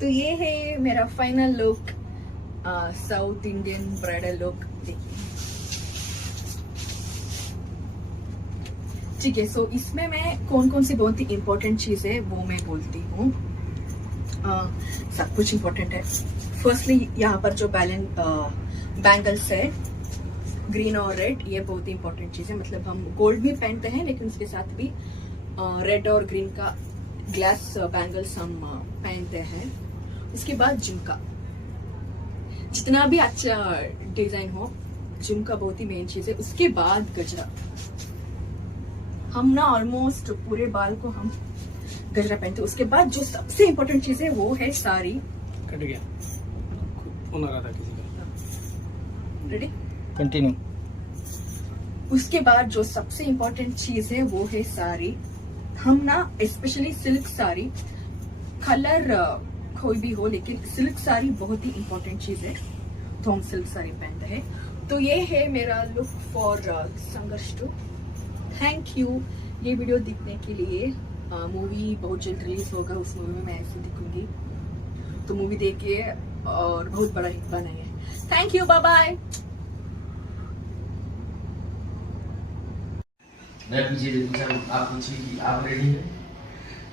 तो ये है मेरा final look, south Indian bridal look. देखिए, ठीक है। सो इसमें मैं कौन कौन सी बहुत ही इंपॉर्टेंट चीज है वो मैं बोलती हूँ। सब कुछ इंपॉर्टेंट है। फर्स्टली यहाँ पर जो बैंगल्स है ग्रीन और रेड, ये बहुत ही इंपॉर्टेंट चीज है। मतलब हम गोल्ड भी पहनते हैं लेकिन उसके साथ भी रेड और ग्रीन का ग्लास बैंगल्स हम पहनते हैं। उसके बाद झुमका, जितना भी अच्छा डिजाइन हो, झुमका बहुत ही मेन चीज है। उसके बाद गजरा, हम ना ऑलमोस्ट पूरे बाल को हम गजरा पहनते हैं। उसके बाद जो सबसे इम्पोर्टेंट चीज है वो है साड़ी। कट गया, फोन आ रहा था किसी का। Ready, continue. उसके बाद जो सबसे इम्पोर्टेंट चीज है वो है साड़ी। हम ना स्पेशली सिल्क साड़ी, कलर कोई भी हो लेकिन सिल्क साड़ी बहुत ही इम्पोर्टेंट चीज है, तो हम सिल्क साड़ी पहनते हैं। तो ये है मेरा लुक फॉर संघर्ष 2। थैंक यू ये वीडियो देखने के लिए। मूवी बहुत जल्द रिलीज होगा, उस मूवी में मैं ऐसे दिखूंगी, तो मूवी देखिए और बहुत बड़ा हिट बनाइए। Thank you, bye bye. मैं पीछे से पूछा, आप पूछिए कि आप रेडी हैं?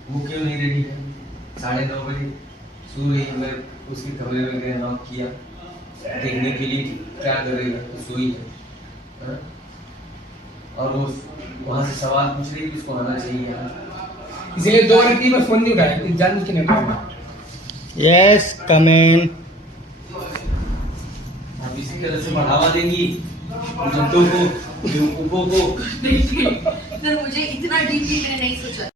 वो क्यों नहीं रेडी है? 9:30 बजे सो रही है। मैं उसके कमरे में गया, नॉक किया देखने के लिए क्या करेगा, तो सोई है। हाँ? और वो वहाँ से सवाल पूछ रही है, उसको आना चाहिए यार। इसलिए 2 रत्ती में फोन नहीं उठाया, जान के नहीं उठाया। यस, कम इन। आप इसी तरह से बढ़ावा देंगी जनता को, बेवकूफों को। देखिए सर, मुझे इतना डीपली मैंने नहीं सोचा।